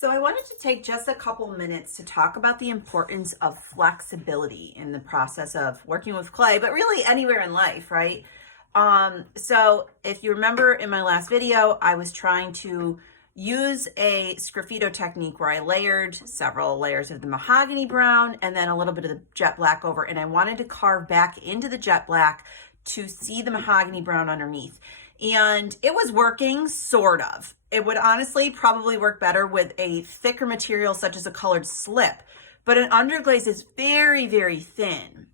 So I wanted to take just a couple minutes to talk about the importance of flexibility in the process of working with clay, but really anywhere in life, right? So if you remember in my last video, I was trying to use a sgraffito technique where I layered several layers of the mahogany brown and then a little bit of the jet black over, and I wanted to carve back into the jet black to see the mahogany brown underneath. And it was working, sort of. It would honestly probably work better with a thicker material such as a colored slip, but an underglaze is very, very thin.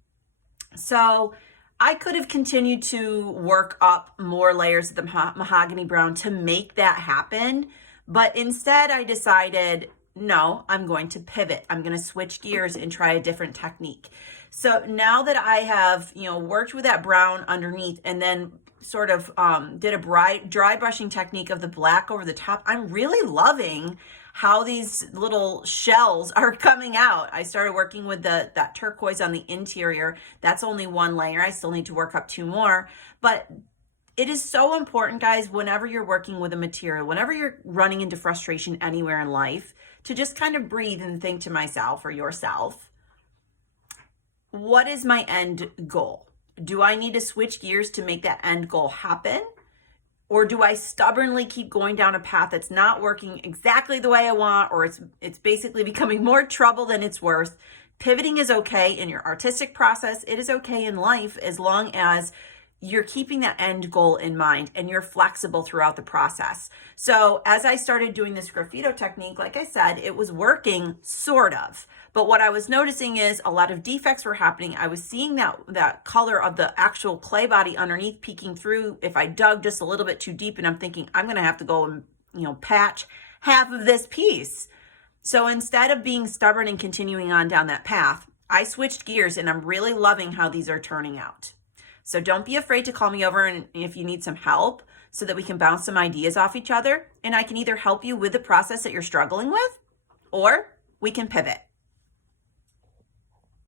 So I could have continued to work up more layers of the mahogany brown to make that happen, but instead I decided, no, I'm going to pivot. I'm going to switch gears and try a different technique. So now that I have, worked with that brown underneath and then sort of did a dry brushing technique of the black over the top, I'm really loving how these little shells are coming out. I started working with that turquoise on the interior. That's only one layer. I still need to work up two more, but it is so important, guys, whenever you're working with a material, whenever you're running into frustration anywhere in life, to just kind of breathe and think to myself or yourself, what is my end goal? Do I need to switch gears to make that end goal happen? Or do I stubbornly keep going down a path that's not working exactly the way I want, or it's basically becoming more trouble than it's worth? Pivoting is okay in your artistic process. It is okay in life as long as you're keeping that end goal in mind and you're flexible throughout the process. So as I started doing this sgraffito technique, like I said, it was working sort of. But what I was noticing is a lot of defects were happening. I was seeing that color of the actual clay body underneath peeking through if I dug just a little bit too deep, and I'm thinking I'm going to have to go and, patch half of this piece. So instead of being stubborn and continuing on down that path, I switched gears and I'm really loving how these are turning out. So don't be afraid to call me over and if you need some help so that we can bounce some ideas off each other, and I can either help you with the process that you're struggling with or we can pivot.